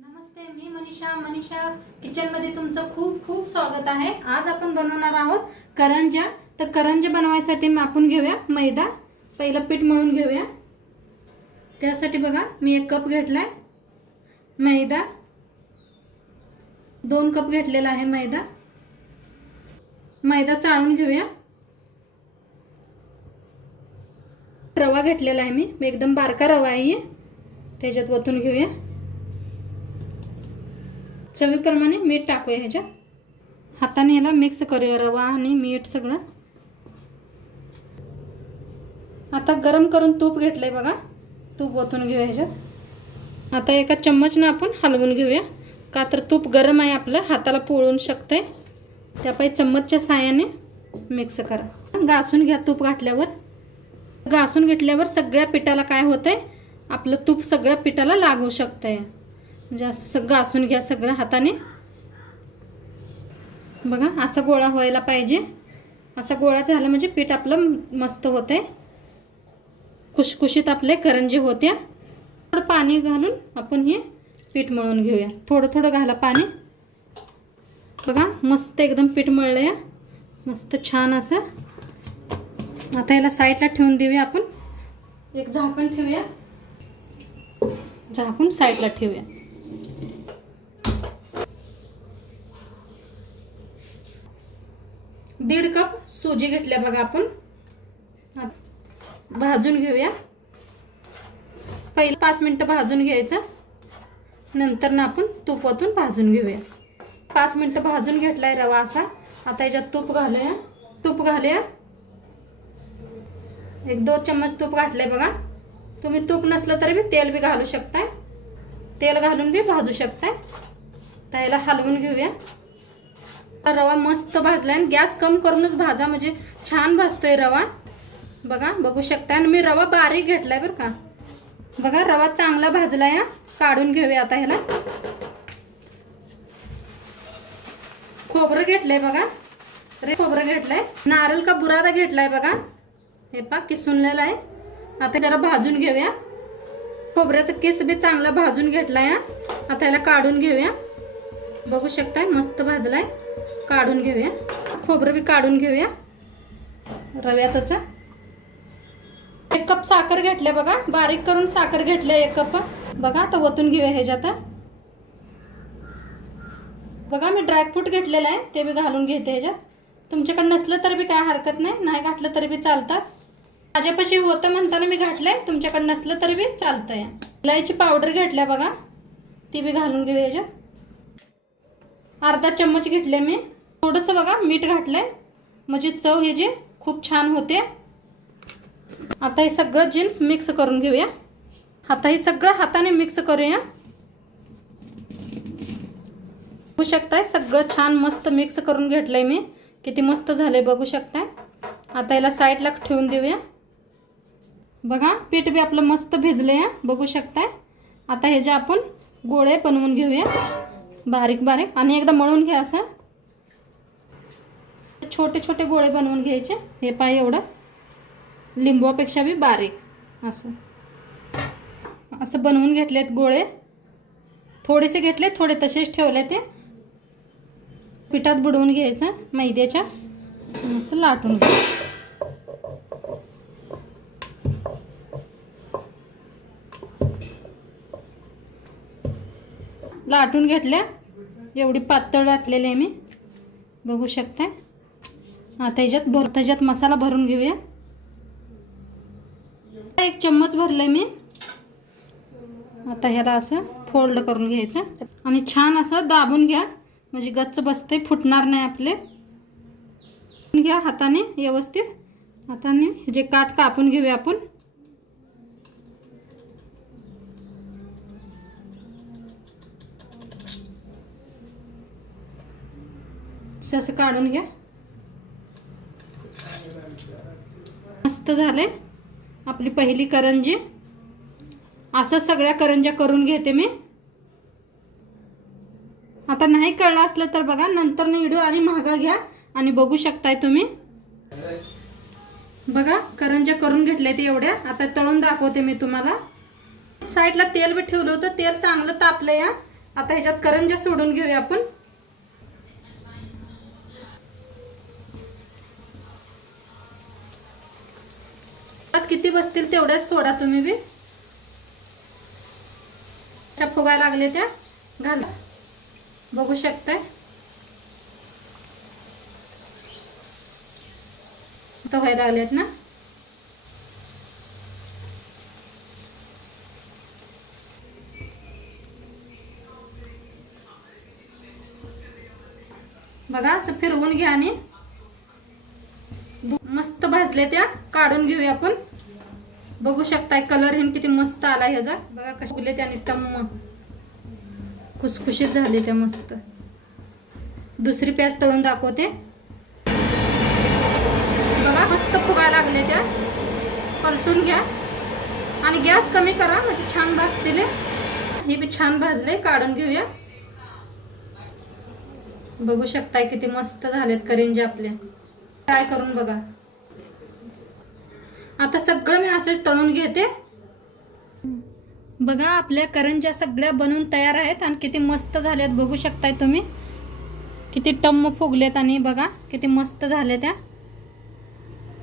नमस्ते, मी मनीषा किचनमध्ये तुमचं खूप खूप स्वागत आहे। आज आपण बनवणार आहोत करंज्या। तर करंज्या बनवायसाठी आपण घेऊया मैदा। पहिलं पीठ मळून घेऊया। त्यासाठी बघा मी 1 कप घेतलाय मैदा, 2 कप घेतलेला आहे मैदा। मैदा चाळून घेऊया। रवा घेतलेला आहे मी एकदम बारका रवा आहे, त्याच्यात ओतून घेऊया। चवीप्रमाणे मीठ टाकूया ह्याच्यात। हाताने याला मिक्स करूया रवा आणि मीठ सगळं। आता गरम करून तूप घेतलंय बघा, तूप ओतून घेऊया ह्याच्यात। आता एका चम्मचने आपण हलवून घेऊया, का तर तूप गरम आहे, आपलं हाताला पोळून शकते। त्यापायी चम्मचच्या साहाय्याने मिक्स करा। घासून घ्या। तूप घासून घेतल्यावर सगळ्या पिठाला काय होतंय, आपलं तूप सगळ्या पिठाला लागू शकतंय। म्हणजे असं सगळं घासून घ्या सगळं हाताने। बघा असा गोळा व्हायला पाहिजे। असा गोळा झाला म्हणजे पीठ आपलं मस्त होते, खुशखुशीत आपले करंजे होत्या। थोडं पाणी घालून आपण हे पीठ मळून घेऊया। थोडं थोडं घाला पाणी। बघा मस्त एकदम पीठ मळलंय, मस्त छान असं। आता याला साईडला ठेवून देऊया आपण। एक झाकण ठेवूया, झाकून साईडला ठेवूया। 1.5 कप सुजी घेतल्या बघा आपण। भाजून घेऊया। पहिले 5 मिनिटं भाजून घ्यायचं, नंतर ना आपण तूप ओतून भाजून घेऊया। 5 मिनिटं भाजून घेतलाय रवा असा। आता याच्यात तूप घालूया। 1-2 चम्मच तूप घातलंय बघा। तुम्ही तूप नसलं तरी बी तेल बी घालू शकताय, तेल घालून बी भाजू शकताय। तर याला हलवून घेऊया। रवा मस्त भाजलाय, आणि गॅस कम करूनच भाजा, म्हणजे छान भाजतोय रवा। बघा बघू शकता, आणि मी रवा बारीक घेतलाय बरं का। बघा रवा चांगला भाजलाय। काढून घेऊया आता ह्याला। खोबरं घेतलंय बघा, खोबरं घेतलंय। नारळ का बुरादा घेतलाय बघा, हे पा किसूनलेला आहे। आता जरा भाजून घेऊया। खोबऱ्याचा किस बी चांगला भाजून घेतलाय। आता याला काढून घेऊया। बघू शकताय मस्त भाजलाय, काढून घेऊया। खोबरं बी काढून घेऊया रव्यातच। 1 कप साखर घेतले बघा, बारीक करून साखर घेतले 1 कप। बघा आता ओतून घेऊया ह्याच्यात। बघा मी ड्रायफ्रूट घेतलेलं आहे, ते बी घालून घेते ह्याच्यात। तुमच्याकडे नसलं तरी बी काय हरकत नाही, नाही घातलं तरी बी चालतं। माझ्यापाशी होतं म्हणताना मी घातलंय, तुमच्याकडे नसलं तरी बी चालतंय। इलायची पावडर घेतल्या बघा, ती बी घालून घेऊया ह्याच्यात। अर्धा चम्मच घेतले मी। थोडंसं बघा मीठ घातलंय, म्हणजे चव ह्याची खूप छान होते। आता हे सगळं जिन्स मिक्स करून घेऊया। आता हे सगळं हाताने मिक्स करूया। बघू शकताय सगळं छान मस्त मिक्स करून घेतलंय मी, किती मस्त झालंय बघू शकताय। आता याला साईडला ठेवून देऊया। बघा पीठ बी आपलं मस्त भिजलंय, बघू शकताय। आता ह्याचे आपण गोळे बनवून घेऊया बारीक बारीक, आणि एकदा मळून घ्या। असं छोटे छोटे गोळे बनवून घ्यायचे। हे पाय एवढं, लिंबूपेक्षा बी बारीक असं बनवून घेतलेत गोळे। थोडेसे घेतले, थोडे तसेच ठेवले। ते पिठात बुडवून घ्यायचं मैद्याच्या, असं लाटून घ्यायचं। लाटून घेतल्या, एवढी पातळ लाटलेली आहे मी, बघू शकताय। आता ह्याच्यात मसाला भरून घेऊया। 1 चम्मच भरले मी। आता ह्याला असं फोल्ड करून घ्यायचं, आणि छान असं दाबून घ्या, म्हणजे गच्च बसते, फुटणार नाही आपले। घ्या हाताने व्यवस्थित। हाताने जे काठ कापून घेऊया आपण। असं काढून घ्या। मस्त झाले आपली पहिली करंजी। असं सगळ्या करंज्या करून घेते मी। आता नाही कळलं असलं तर बघा नंतर व्हिडिओ आणि मागं घ्या, आणि बघू शकताय तुम्ही। बघा करंज्या करून घेतल्या ते एवढ्या। आता तळून दाखवते मी तुम्हाला। साईडला तेल बी ठेवलं होतं, तेल चांगलं तापलंय। आता ह्याच्यात करंज्या सोडून घेऊया आपण. किती बसतील तेवढ्याच सोडा तुम्ही बी. फुगायला लागले त्या घाल, बघू शकताय. आता व्हायला लागलेत ना. बघा असं फिरवून घ्या आणि मस्त भाजले त्या काढून घेऊया आपण. बघू शकताय कलर हे किती मस्त आला ह्याचा. बघा कसे फुगले त्याने टम्म खुसखुशीत झाले त्या मस्त. दुसरी पेस्ट तळून दाखवते. बघा मस्त फुगायला लागले त्या. पलटून घ्या आणि गॅस कमी करा म्हणजे छान भाजतील. हे बी छान भाजले, काढून घेऊया. बघू शकताय किती मस्त झालेत करंज्या आपले. ट्राय करून बघा. आता सगळं मी असेच तळून घेते. बघा आपल्या करंज्या सगळ्या बनवून तयार आहेत आणि किती मस्त झाल्यात बघू शकताय तुम्ही. किती टम्म फुगलेत आणि बघा किती मस्त झाले त्या.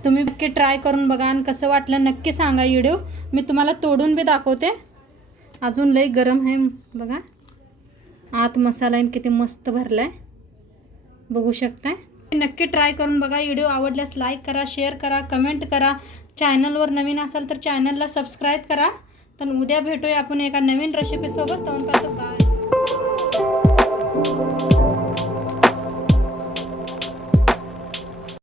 तुम्ही नक्की ट्राय करून बघा आणि कसं वाटलं नक्की सांगा. व्हिडिओ मी तुम्हाला तोडून बी दाखवते. अजून लई गरम आहे बघा. आत मसाला किती मस्त भरलाय बघू शकताय. नक्की ट्राय करून बघा. व्हिडिओ आवडल्यास लाईक करा, शेअर करा, कमेंट करा. चॅनलवर नवीन असाल तर चॅनलला सबस्क्राईब करा. तर उद्या भेटूया आपण एका नवीन रेसिपीसोबत. तोपर्यंत बाय.